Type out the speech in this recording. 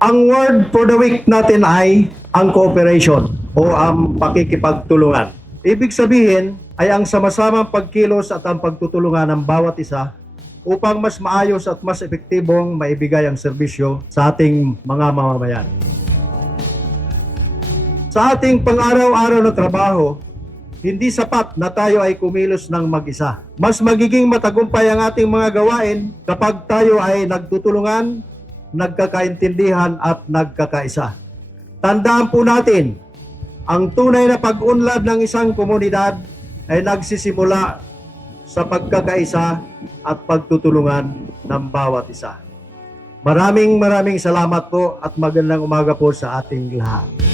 Ang word for the week natin ay ang cooperation o ang pakikipagtulungan. Ibig sabihin ay ang sama-samang pagkilos at ang pagtutulungan ng bawat isa upang mas maayos at mas epektibong maibigay ang serbisyo sa ating mga mamamayan. Sa ating pang-araw-araw na trabaho, hindi sapat na tayo ay kumilos ng mag-isa. Mas magiging matagumpay ang ating mga gawain kapag tayo ay nagtutulungan, nagkakaintindihan at nagkakaisa. Tandaan po natin, ang tunay na pag-unlad ng isang komunidad ay nagsisimula sa pagkakaisa at pagtutulungan ng bawat isa. Maraming salamat po at magandang umaga po sa ating lahat.